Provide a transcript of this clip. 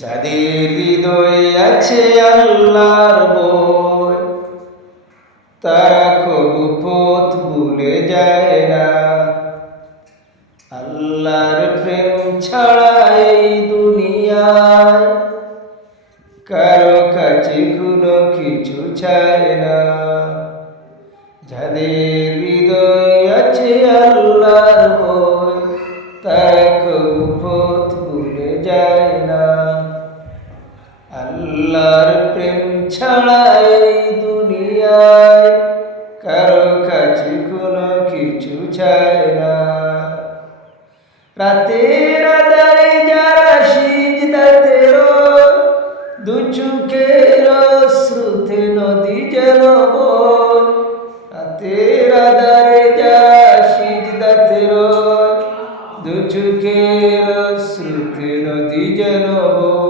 যাদের হৃদয়ে আছে আল্লাহর ভয়, তারা কবু পথ ভুলে যায় না। আল্লাহর প্রেম ছাড়া এই দুনিয়ায় কারো কাছে কোনো কিছু চায় না। যাদের হৃদয়ে আছে আল্লাহর ভয়, তারা কবু পথ ভুলে যায় না। আল্লাহর প্রেম ছাড়া এই দুনিয়ায় কারো কাছে কোনো কিছু চায় না। রাতের আঁধারে যারা সিজদাতে রয়, দু চোখের অশ্রুতে নদী যেন বয়। রাতের আঁধারে যারা সিজদাতে রয়, দু চোখের অশ্রুতে নদী যেন বয়।